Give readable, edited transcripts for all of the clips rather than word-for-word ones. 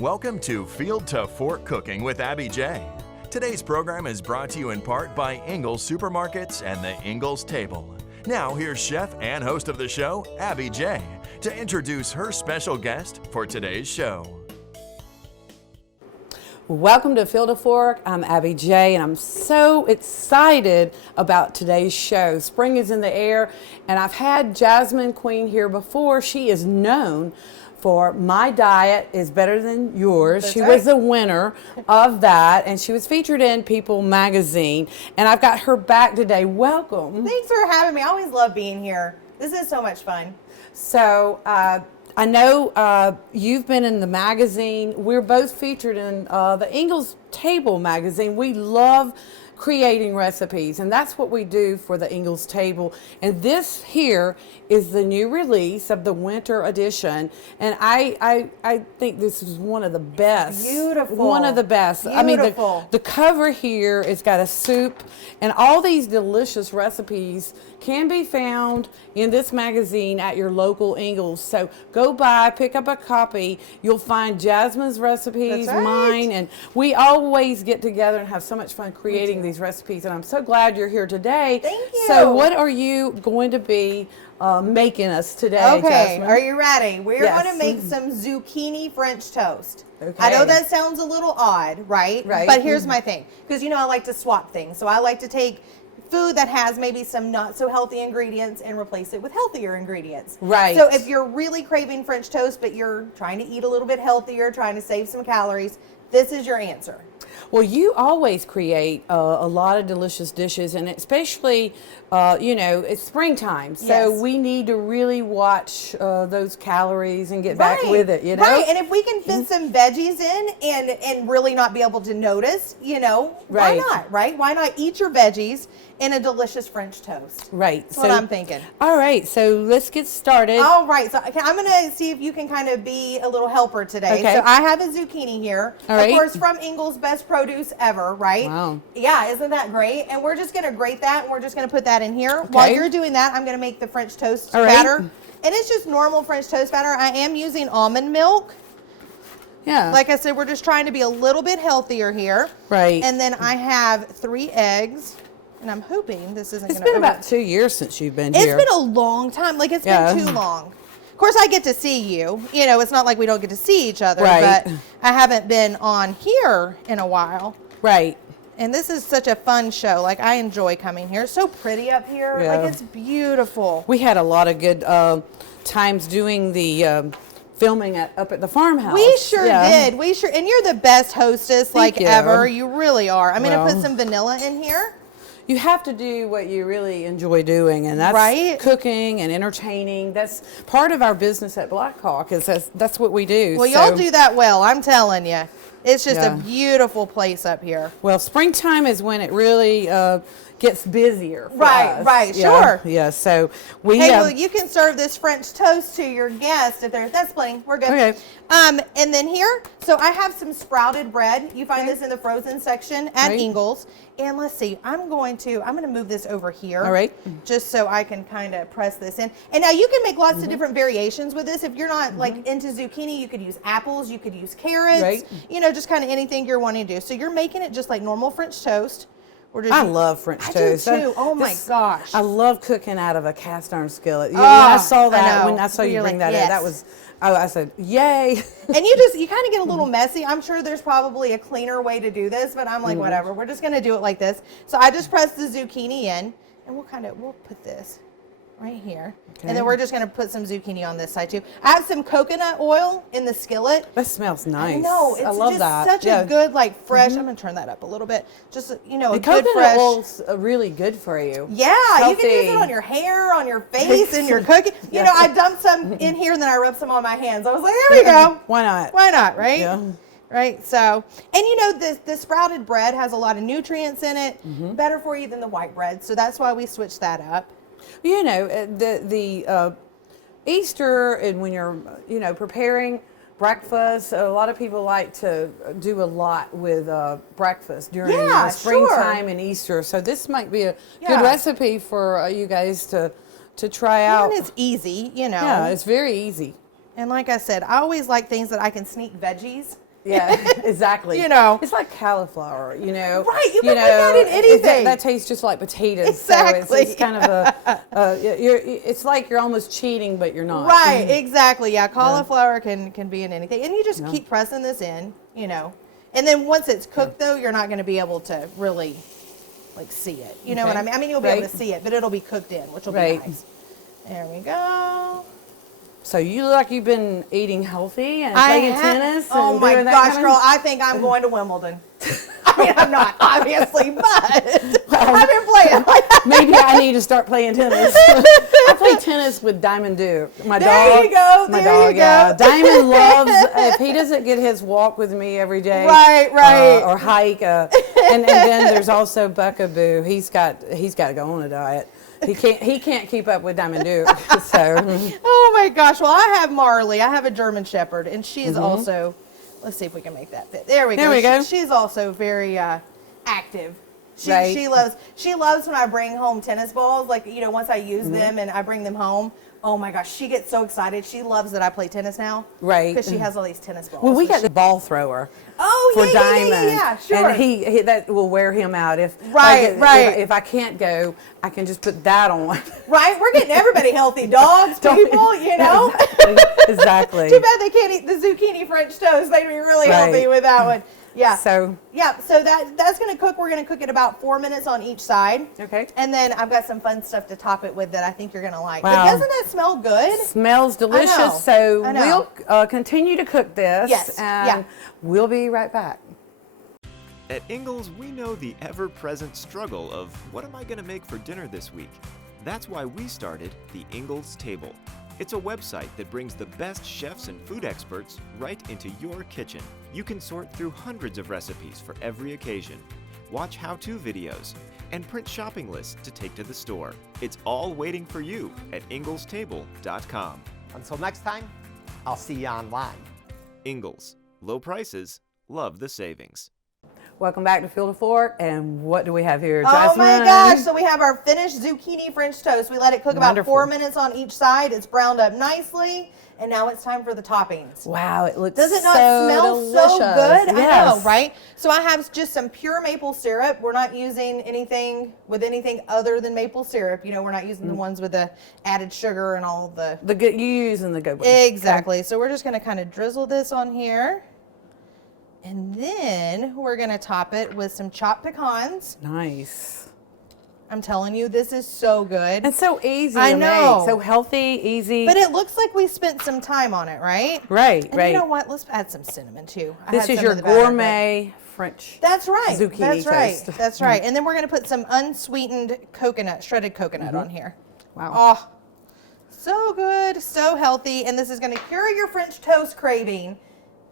Welcome to Field to Fork Cooking with Abby J. Today's program is brought to you in part by Ingles Supermarkets and the Ingles Table. Now here's chef and host of the show, Abby J, to introduce her special guest for today's show. Welcome to Field to Fork. I'm Abby J, and I'm so excited about today's show. Spring is in the air, and I've had Jasmine Queen here before. She is known for My Diet is Better Than Yours. She was the winner of that, and she was featured in People magazine. And I've got her back today. Welcome. Thanks for having me. I always love being here. This is so much fun. So I know you've been in the magazine. We're both featured in the Ingles Table magazine. We love creating recipes, and that's what we do for the Ingles Table. And this here is the new release of the winter edition, and I think this is one of the best. Beautiful. One of the best. Beautiful. I mean, the cover here has got a soup, and all these delicious recipes can be found in this magazine at your local Ingles. So go by, pick up a copy. You'll find Jasmine's recipes, That's right. mine, and we always get together and have so much fun creating these recipes. And I'm so glad you're here today. Thank you. So what are you going to be making us today, Okay, Jasmine? are you ready? We're Yes. going to make some zucchini French toast. Okay. I know that sounds a little odd, right? Right. But here's my thing. Because, you know, I like to swap things. So I like to take food that has maybe some not so healthy ingredients and replace it with healthier ingredients. Right. So if you're really craving French toast, but you're trying to eat a little bit healthier, trying to save some calories, this is your answer. Well, you always create a lot of delicious dishes, and especially, you know, it's springtime, so Yes. we need to really watch those calories and get back with it, you know? Right, and if we can fit some veggies in and really not be able to notice, you know, Right. why not, right? Why not eat your veggies in a delicious French toast? Right. That's what I'm thinking. All right, so let's get started. All right, so I'm going to see if you can kind of be a little helper today. Okay. So I have a zucchini here. All right. Of course, from Ingles, best produce ever, right? Wow. Yeah, isn't that great? And we're just going to grate that, and we're just going to put that in here. While you're doing that, I'm going to make the French toast All right. batter. And it's just normal French toast batter. I am using almond milk. Yeah. Like I said, we're just trying to be a little bit healthier here. Right. And then I have 3 eggs. And I'm hoping this isn't It's going to... been about 2 years since you've been It's here. been a long time. Like, it's Yeah. been too long. Of course, I get to see you. You know, it's not like we don't get to see each other. Right. But I haven't been on here in a while. Right. And this is such a fun show. Like, I enjoy coming here. It's so pretty up here. Yeah. Like, it's beautiful. We had a lot of good times doing the filming up at the farmhouse. We sure Yeah. did. And you're the best hostess, Thank like, you. ever. You really are. I'm going Well. to put some vanilla in here. You have to do what you really enjoy doing, and that's Right. cooking and entertaining. That's part of our business at Blackhawk. That's what we do. Well, y'all do that well, I'm telling you. It's just Yeah. a beautiful place up here. Well, springtime is when it really gets busier. For Right, us. right, Yeah, sure. Yeah, so we Hey, well, you can serve this French toast to your guests if there's, that's plenty. We're good. Okay. And then here, so I have some sprouted bread. You find this in the frozen section at Right. Ingles. And let's see, I'm going to move this over here. All right. Just so I can kind of press this in. And now you can make lots Mm-hmm. of different variations with this. If you're not like into zucchini, you could use apples, you could use carrots, Right. you know, just kind of anything you're wanting to do. So you're making it just like normal French toast. We're just I love French I toast. do too. Oh my gosh. I love cooking out of a cast iron skillet. When Ah, I saw I that, know. when I saw When you you're bring like, that in, that yes. was, I said, yay. And you kind of get a little messy. I'm sure there's probably a cleaner way to do this, but I'm like, whatever. We're just going to do it like this. So I just press the zucchini in, and we'll put this right here. Okay. And then we're just going to put some zucchini on this side too. I have some coconut oil in the skillet. That smells nice. I know. It's I love just that. such Yeah. a good, like, fresh. I'm going to turn that up a little bit. Just, you know, a The good coconut fresh. oil's really good for you. Yeah, you can use it Healthy. on your hair, on your face, and your cooking. You know, I dumped some in here and then I rubbed some on my hands. I was like, there we go. Why not? Why not, right? Yeah. Right, so, and you know, the sprouted bread has a lot of nutrients in it, better for you than the white bread, so that's why we switched that up. You know, the Easter, and when you're, you know, preparing breakfast, a lot of people like to do a lot with breakfast during Yeah, springtime sure. and Easter. So this might be a Yeah. good recipe for you guys to try out. And it's easy, you know. Yeah, it's very easy. And like I said, I always like things that I can sneak veggies Yeah, exactly. You know. It's like cauliflower, you know. Right, you can put that in anything. That tastes just like potatoes. Exactly. So it's kind of it's like you're almost cheating, but you're not. Right, exactly. Yeah, cauliflower can be in anything. And you just keep pressing this in, you know. And then once it's cooked, though, you're not going to be able to really, like, see it. You know what I mean? I mean, you'll be able to see it, but it'll be cooked in, which will be nice. There we go. So you look like you've been eating healthy and playing tennis. Oh my gosh, girl! I think I'm going to Wimbledon. I mean, I'm not obviously, but I've been playing. Maybe I need to start playing tennis. I play tennis with Diamond Duke. My dog. There you go. My there dog. you Yeah. go. Diamond loves if he doesn't get his walk with me every day. Right. Or hike. And then there's also Buckaboo. He's got to go on a diet. He can't keep up with Diamond Duke. So. Oh my gosh! Well, I have Marley. I have a German Shepherd, and she's also. Let's see if we can make that fit. There we go. She's also very active. She loves when I bring home tennis balls. Like, you know, once I use them and I bring them home. Oh my gosh, she gets so excited. She loves that I play tennis now. Right. Because she has all these tennis balls. Well, we got the ball thrower. Oh, for yeah, Diamond. yeah, sure. And he that will wear him out if right. If I can't go, I can just put that on. Right, we're getting everybody healthy. Dogs, people, you know. Exactly. Too bad they can't eat the zucchini French toast. They'd be really healthy with that one. Yeah. So that's gonna cook. We're gonna cook it about 4 minutes on each side. Okay. And then I've got some fun stuff to top it with that I think you're gonna like. Wow. But doesn't that smell good? Smells delicious. I know. So we'll continue to cook this. Yes. And we'll be right back. At Ingles, we know the ever-present struggle of what am I going to make for dinner this week? That's why we started the Ingles Table. It's a website that brings the best chefs and food experts right into your kitchen. You can sort through hundreds of recipes for every occasion, watch how-to videos, and print shopping lists to take to the store. It's all waiting for you at inglestable.com. Until next time, I'll see you online. Ingles. Low prices, love the savings. Welcome back to Field of Fork, and what do we have here, Oh Jasmine? my gosh, so we have our finished zucchini French toast. We let it cook about 4 minutes on each side. It's browned up nicely, and now it's time for the toppings. Wow, it looks Does it not so smell delicious. so good? Yes. I know, right? So I have just some pure maple syrup. We're not using anything other than maple syrup. You know, we're not using the ones with the added sugar and all the good you using the good ones. Exactly. So we're just going to kind of drizzle this on here. And then we're going to top it with some chopped pecans. Nice. I'm telling you, this is so good. And so easy I to know. make. So healthy, easy. But it looks like we spent some time on it, right? Right, and right. you know what? Let's add some cinnamon too. This is your gourmet French That's right. zucchini That's right. toast. That's right. And then we're going to put some unsweetened coconut, shredded coconut on here. Wow. Oh, so good, so healthy. And this is going to cure your French toast craving,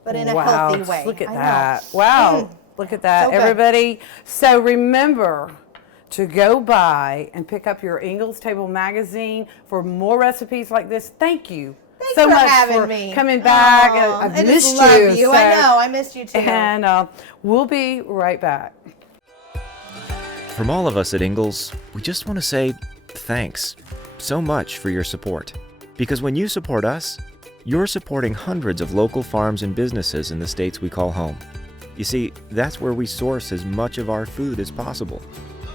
but in a healthy way. Look at I that. know. Wow. Look at that, So good. everybody. So remember to go by and pick up your Ingles Table magazine for more recipes like this. Thank you Thanks so for much having for me. coming back. Aw, I've I missed just love you. So, I know. I missed you too. And we'll be right back. From all of us at Ingles, we just want to say thanks so much for your support. Because when you support us, you're supporting hundreds of local farms and businesses in the states we call home. You see, that's where we source as much of our food as possible.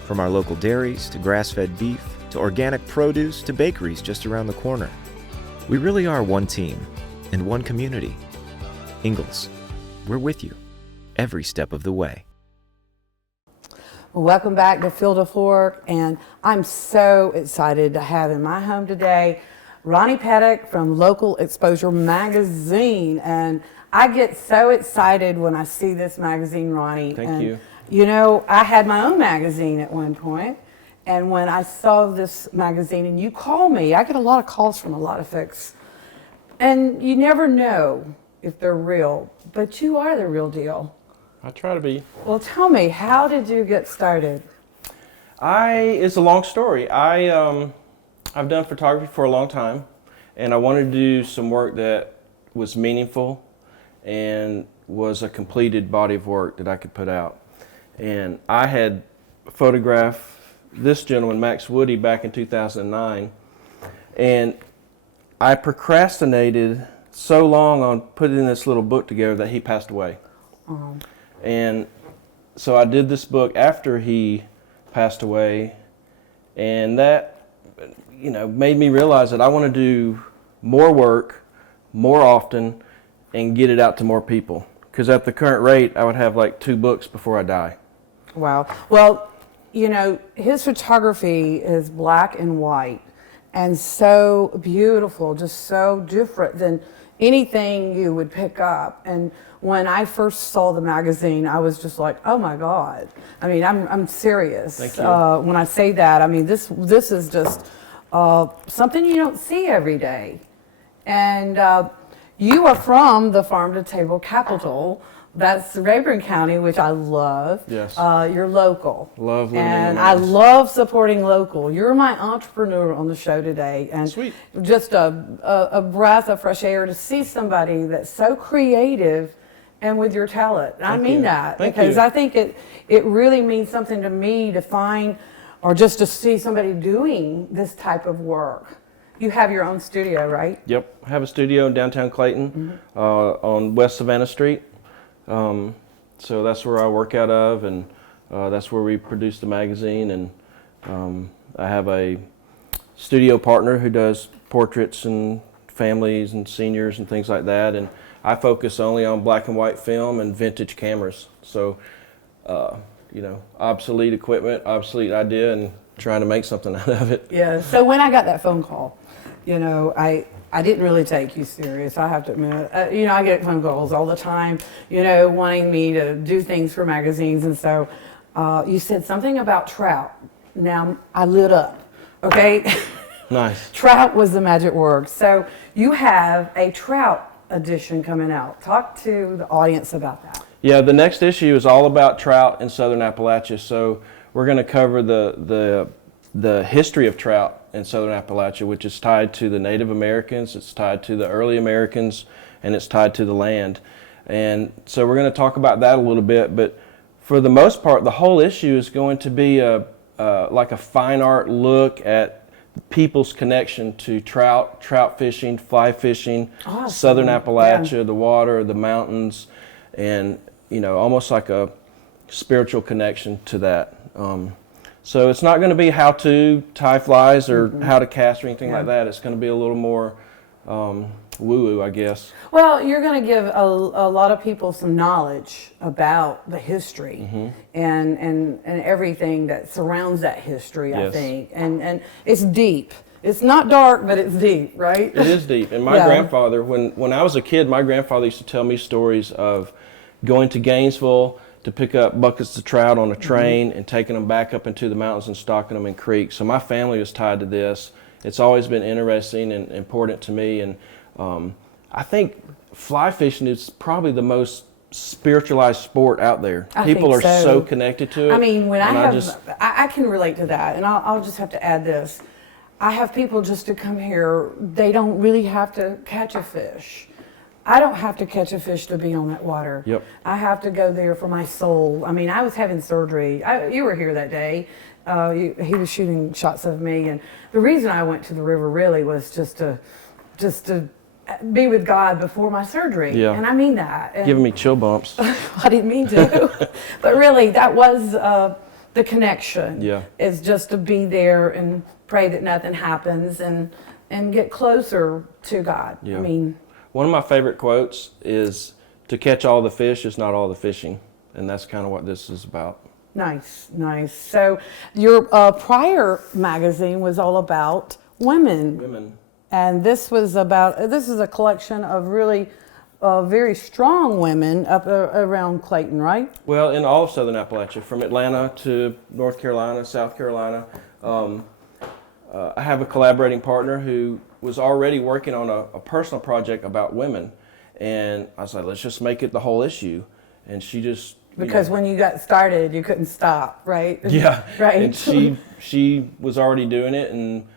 From our local dairies to grass-fed beef to organic produce to bakeries just around the corner. We really are one team and one community. Ingles, we're with you every step of the way. Welcome back to Field of Fork, and I'm so excited to have in my home today Ronnie Pettick from Local Exposure Magazine. And I get so excited when I see this magazine, Ronnie. Thank you. You know, I had my own magazine at one point, and when I saw this magazine, and you call me, I get a lot of calls from a lot of folks, and you never know if they're real, but you are the real deal. I try to be. Well, tell me, how did you get started? It's a long story. I've done photography for a long time, and I wanted to do some work that was meaningful and was a completed body of work that I could put out. And I had photographed this gentleman, Max Woody, back in 2009, and I procrastinated so long on putting this little book together that he passed away. And so I did this book after he passed away, and that, made me realize that I want to do more work, more often, and get it out to more people. Because at the current rate, I would have like 2 books before I die. Wow. Well, his photography is black and white and so beautiful, just so different than anything you would pick up. And when I first saw the magazine, I was just like, oh my God. I mean, I'm serious. Thank you. When I say that, I mean, this is just something you don't see every day. And you are from the farm to table capital. That's Rayburn County, which I love. Yes. You're local. Love living in And the I mountains. love supporting local. You're my entrepreneur on the show today. And Sweet. just a breath of fresh air to see somebody that's so creative and with your talent. I Thank mean you. that Thank because you. I think it really means something to me to find or just to see somebody doing this type of work. You have your own studio, right? Yep, I have a studio in downtown Clayton on West Savannah Street. So that's where I work out of, and that's where we produce the magazine. And I have a studio partner who does portraits and families and seniors and things like that. And I focus only on black and white film and vintage cameras. So, obsolete equipment, obsolete idea, and trying to make something out of it. Yeah. So when I got that phone call, I didn't really take you serious. I have to admit, I get phone calls all the time, wanting me to do things for magazines. And so you said something about trout. Now I lit up, okay? Nice. Trout was the magic word. So you have a trout edition coming out. Talk to the audience about that. Yeah, the next issue is all about trout in southern Appalachia. So we're going to cover the history of trout in southern Appalachia, which is tied to the Native Americans, it's tied to the early Americans, and it's tied to the land. And so we're going to talk about that a little bit, but for the most part, the whole issue is going to be like a fine art look at people's connection to trout fishing, fly fishing, Awesome. southern Appalachia, Yeah. the water, the mountains, and almost like a spiritual connection to that. So it's not going to be how to tie flies or how to cast or anything like that. It's going to be a little more woo-woo, I guess. Well, you're going to give a lot of people some knowledge about the history and everything that surrounds that history, I Yes. think. And it's deep. It's not dark, but it's deep, right? It is deep. And my Yeah. grandfather, when I was a kid, my grandfather used to tell me stories of going to Gainesville to pick up buckets of trout on a train and taking them back up into the mountains and stocking them in creeks. So my family was tied to this. It's always been interesting and important to me. And I think fly fishing is probably the most spiritualized sport out there. I People think are so. so connected to it. I mean, when and I can relate to that, and I'll just have to add this. I have people just to come here, they don't really have to catch a fish. I don't have to catch a fish to be on that water. Yep. I have to go there for my soul. I mean, I was having surgery. You were here that day. He was shooting shots of me, and the reason I went to the river really was just to be with God before my surgery. Yeah. And I mean that. And giving me chill bumps. I didn't mean to, but really that was the connection. Yeah. Is just to be there and pray that nothing happens and get closer to God. Yeah. I mean, One of my favorite quotes is, "To catch all the fish is not all the fishing." And that's kind of what this is about. nice. So your prior magazine was all about women. Women. And this is a collection of really very strong women up around Clayton, right? Well, in all of southern Appalachia, from Atlanta to North Carolina, South Carolina. I have a collaborating partner who was already working on a personal project about women. And I was like, let's just make it the whole issue. And she just... Because when you got started, you couldn't stop, right? Yeah. Right. And she was already doing it, and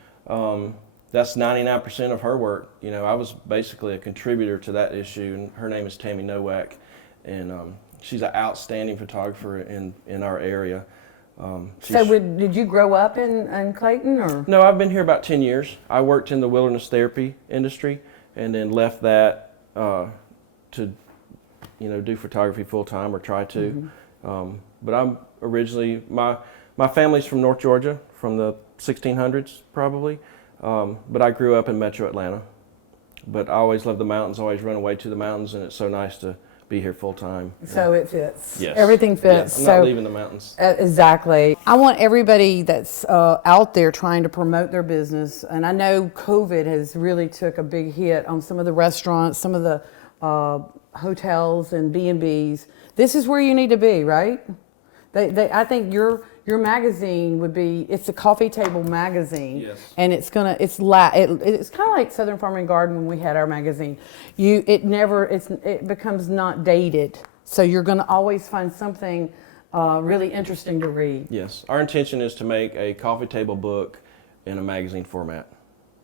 that's 99% of her work. I was basically a contributor to that issue, and her name is Tammy Nowak, and she's an outstanding photographer in our area. So did you grow up in Clayton, or? No, I've been here about 10 years. I worked in the wilderness therapy industry, and then left that to do photography full time or try to. But I'm originally, my family's from North Georgia, from the 1600s probably. But I grew up in Metro Atlanta. But I always loved the mountains, always run away to the mountains, and it's so nice to be here full time. So it fits. Yes. Everything fits. Yeah, I'm not leaving the mountains. Exactly. I want everybody that's out there trying to promote their business, and I know COVID has really took a big hit on some of the restaurants, some of the hotels and B&Bs. This is where you need to be, right? I think your magazine would be, it's a coffee table magazine. Yes. And it's kind of like Southern Farm and Garden when we had our magazine. It becomes not dated. So you're gonna always find something really interesting to read. Yes. Our intention is to make a coffee table book in a magazine format.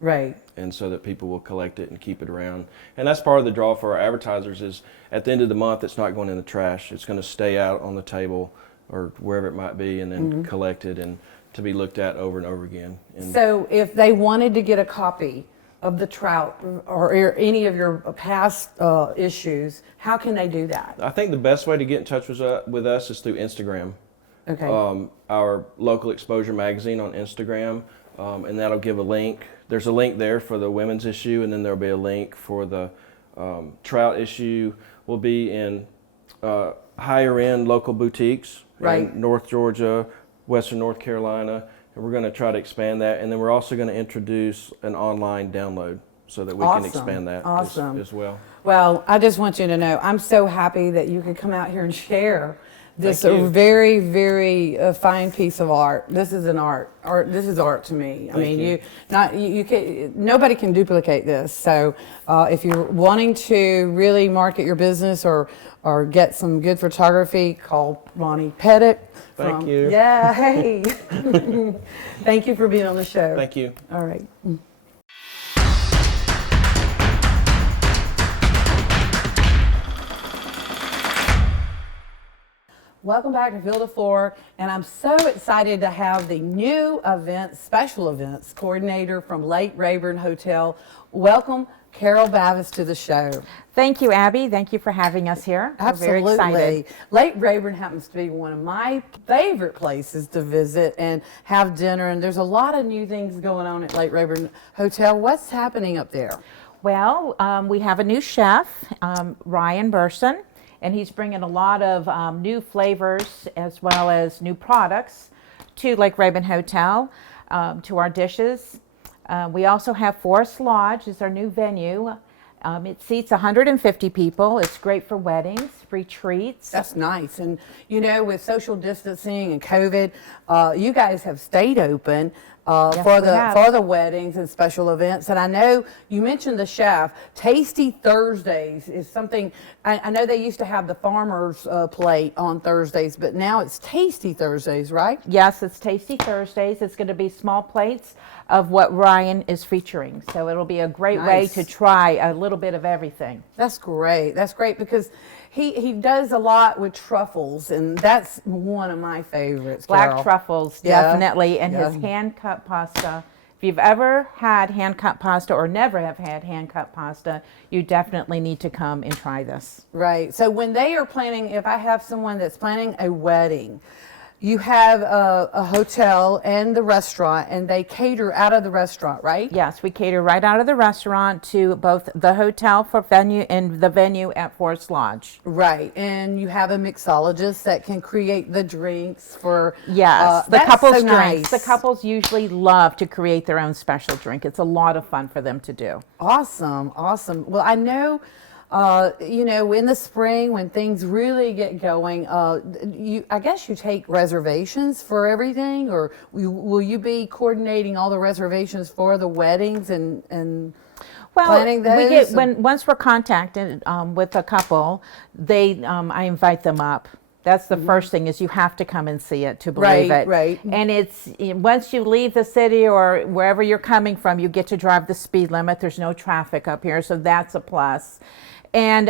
Right. And so that people will collect it and keep it around. And that's part of the draw for our advertisers is at the end of the month, it's not going in the trash. It's going to stay out on the table or wherever it might be and then collected and to be looked at over and over again. And So if they wanted to get a copy of the Trout or any of your past issues, how can they do that? I think the best way to get in touch with us is through Instagram. Okay. Our local exposure magazine on Instagram, and that'll give a link. There's a link there for the women's issue, and then there'll be a link for the Trout issue. Will be in higher end local boutiques Right. in North Georgia, Western North Carolina, and we're going to try to expand that. And then we're also going to introduce an online download so that we can expand that as well. Well, I just want you to know, I'm so happy that you could come out here and share this Thank you. very, very fine piece of art. This is an art. This is art to me. I mean, you. nobody can duplicate this. So, if you're wanting to really market your business or get some good photography, call Ronnie Pettit. Thank you. Yeah. Hey. Thank you for being on the show. Thank you. All right. Welcome back to Field of Fork, and I'm so excited to have the new special events coordinator from Lake Rayburn Hotel. Welcome, Carol Bavis, to the show. Thank you, Abby. Thank you for having us here. Absolutely. We're very excited. Lake Rayburn happens to be one of my favorite places to visit and have dinner, and there's a lot of new things going on at Lake Rayburn Hotel. What's happening up there? Well, we have a new chef, Ryan Burson, and he's bringing a lot of new flavors as well as new products to Lake Rayburn Hotel, to our dishes. We also have Forest Lodge is our new venue. It seats 150 people. It's great for weddings, retreats. That's nice. And, with social distancing and COVID, you guys have stayed open Yes, for the weddings and special events. And I know you mentioned the chef. Tasty Thursdays is something, I know they used to have the farmer's plate on Thursdays, but now it's Tasty Thursdays, right? Yes, it's Tasty Thursdays. It's going to be small plates of what Ryan is featuring. So it'll be a great way to try a little bit of everything. That's great. That's great because he does a lot with truffles, and that's one of my favorites. Black Carol. truffles, Yeah. definitely, and Yeah. his hand-cut pasta. If you've ever had hand-cut pasta or never have had hand-cut pasta, you definitely need to come and try this. Right. So when they are planning, if I have someone that's planning a wedding, you have a hotel and the restaurant, and they cater out of the restaurant, right? Yes, we cater right out of the restaurant to both the hotel for venue and the venue at Forest Lodge. Right. And you have a mixologist that can create the drinks for. Yes, the that's couples so drinks. nice. The couples usually love to create their own special drink. It's a lot of fun for them to do. Awesome. Awesome. Well, I know. In the spring when things really get going, I guess you take reservations for everything, or will you be coordinating all the reservations for the weddings and planning those? Once we're contacted with a couple, I invite them up. That's the first thing, is you have to come and see it to believe it. Right. And it's once you leave the city or wherever you're coming from, you get to drive the speed limit. There's no traffic up here, so that's a plus. And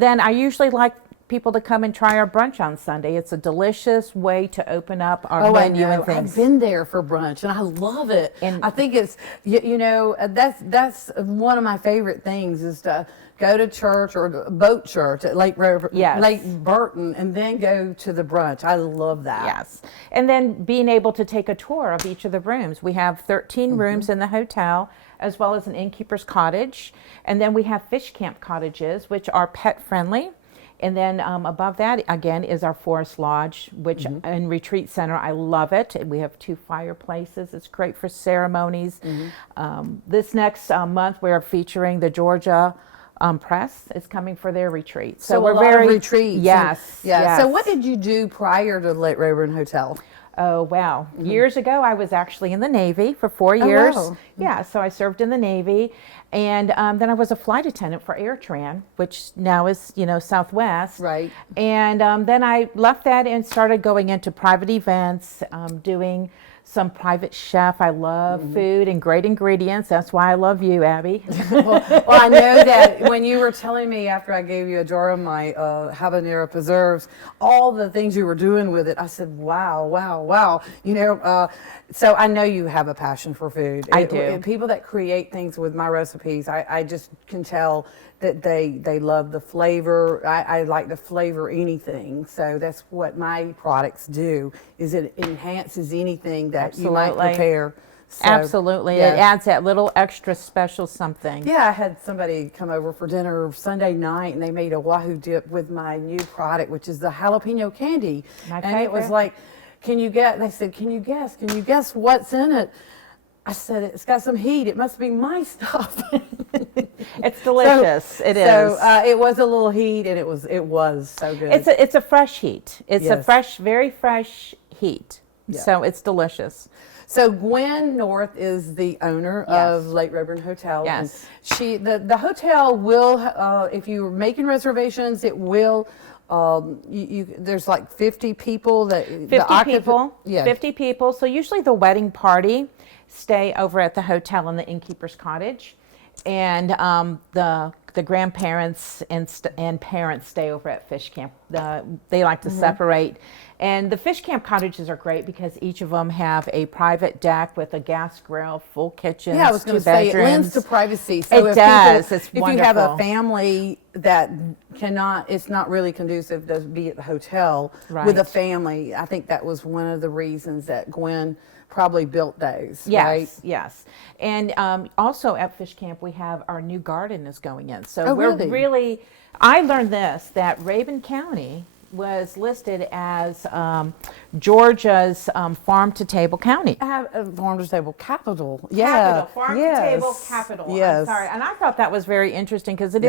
then I usually like people to come and try our brunch on Sunday. It's a delicious way to open up our menu and things. I've been there for brunch and I love it. And I think it's, that's one of my favorite things is to go to church or boat church at Lake Yes. Burton, and then go to the brunch. I love that. Yes. And then being able to take a tour of each of the rooms. We have 13 rooms in the hotel, as well as an innkeeper's cottage. And then we have fish camp cottages, which are pet friendly. And then above that, again, is our Forest Lodge, which in Retreat Center, I love it. We have 2 fireplaces. It's great for ceremonies. This next month, we're featuring the Georgia Press is coming for their retreat. So we're a lot of retreats. Yes. Yeah. Yes. So what did you do prior to Lake Rayburn Hotel? Oh, wow. Years ago, I was actually in the Navy for 4 years. wow. Yeah, so I served in the Navy. And then I was a flight attendant for AirTran, which now is, Southwest. Right. And then I left that and started going into private events, doing some private chef. I love food and great ingredients. That's why I love you, Abby. Well, I know that when you were telling me after I gave you a jar of my habanero preserves, all the things you were doing with it, I said, wow, wow, wow. So I know you have a passion for food. I do. People that create things with my recipes, I just can tell that they love the flavor. I like to flavor anything. So that's what my products do, is it enhances anything that you might Absolutely. prepare. So, Absolutely. yeah. It adds that little extra special something. Yeah, I had somebody come over for dinner Sunday night, and they made a Wahoo dip with my new product, which is the jalapeno candy. My and it was favorite. like, they said, can you guess what's in it? I said, it's got some heat. It must be my stuff. It's delicious. It is. So it was a little heat, and it was so good. It's a fresh heat. It's a Yes. very fresh heat. Yeah. So it's delicious. So Gwen North is the owner of Lake Rayburn Hotel. Yes. And the hotel will, if you're making reservations, it will. There's like 50 people that 50 people. Yeah. 50 people. So usually the wedding party stay over at the hotel in the innkeeper's cottage, and the grandparents and parents stay over at fish camp. They like to separate. And the fish camp cottages are great because each of them have a private deck with a gas grill, full kitchen, Yeah, I was going 2 to say, it bedrooms. lends to privacy. So It if does. People, It's if you have a wonderful. family that it's not really conducive to be at the hotel with a Right. family, I think that was one of the reasons that Gwen probably built those, Yes, right? yes. And also at Fish Camp, we have our new garden is going in. So Oh, we're really? I learned this, that Rabun County was listed as Georgia's farm-to-table county. I have a farm-to-table capital. Yeah. Farm-to-table capital. Yes. I'm sorry. And I thought that was very interesting because it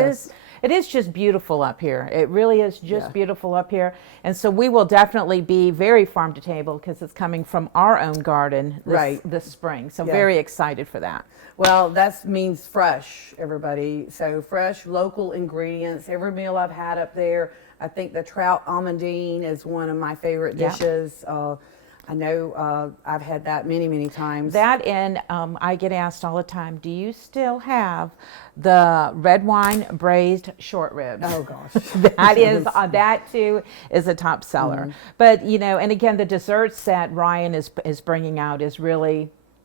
is just beautiful up here. It really is just beautiful up here. And so we will definitely be very farm-to-table because it's coming from our own garden this spring. So very excited for that. Well, that means fresh, everybody. So fresh, local ingredients. Every meal I've had up there, I think the trout almondine is one of my favorite dishes. I know I've had that many, many times. That, and I get asked all the time, do you still have the red wine braised short ribs? Oh gosh. That too is a top seller. But and again, the desserts that Ryan is bringing out is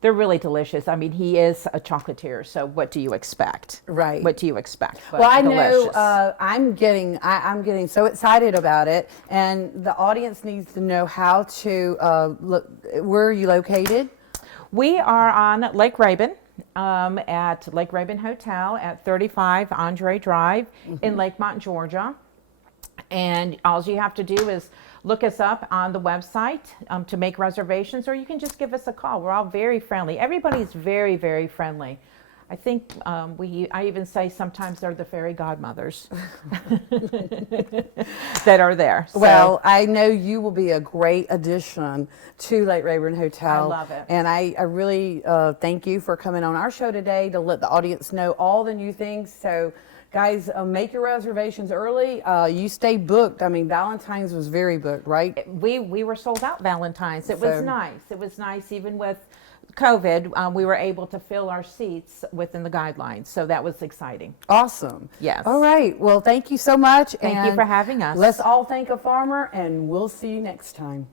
they're really delicious. I mean, he is a chocolatier, so what do you expect? Right. What do you expect? But Well, I delicious. know I'm getting so excited about it, and the audience needs to know how to look. Where are you located? We are on Lake Rayburn at Lake Rayburn Hotel at 35 Andre Drive in Lakemont, Georgia. And all you have to do is look us up on the website to make reservations, or you can just give us a call. We're all very friendly. Everybody's very, very friendly. I think I even say sometimes they're the fairy godmothers that are there. So, Well, I know you will be a great addition to Lake Rayburn Hotel. I love it. And I really thank you for coming on our show today to let the audience know all the new things. So, guys, make your reservations early. You stay booked. I mean, Valentine's was very booked, right? we were sold out Valentine's. It So- was nice. It was nice even with COVID. We were able to fill our seats within the guidelines, so that was exciting. Awesome. Yes. All right. Well, thank you so much. Thank you and for having us. Let's all thank a farmer, and we'll see you next time.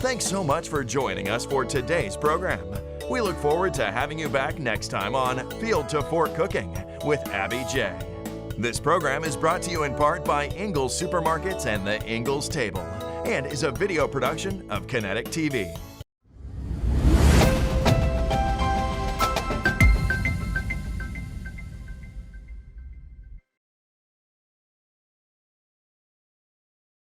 Thanks so much for joining us for today's program. We look forward to having you back next time on Field to Fork Cooking with Abby J. This program is brought to you in part by Ingles Supermarkets and the Ingles Table, and is a video production of Kinetic TV.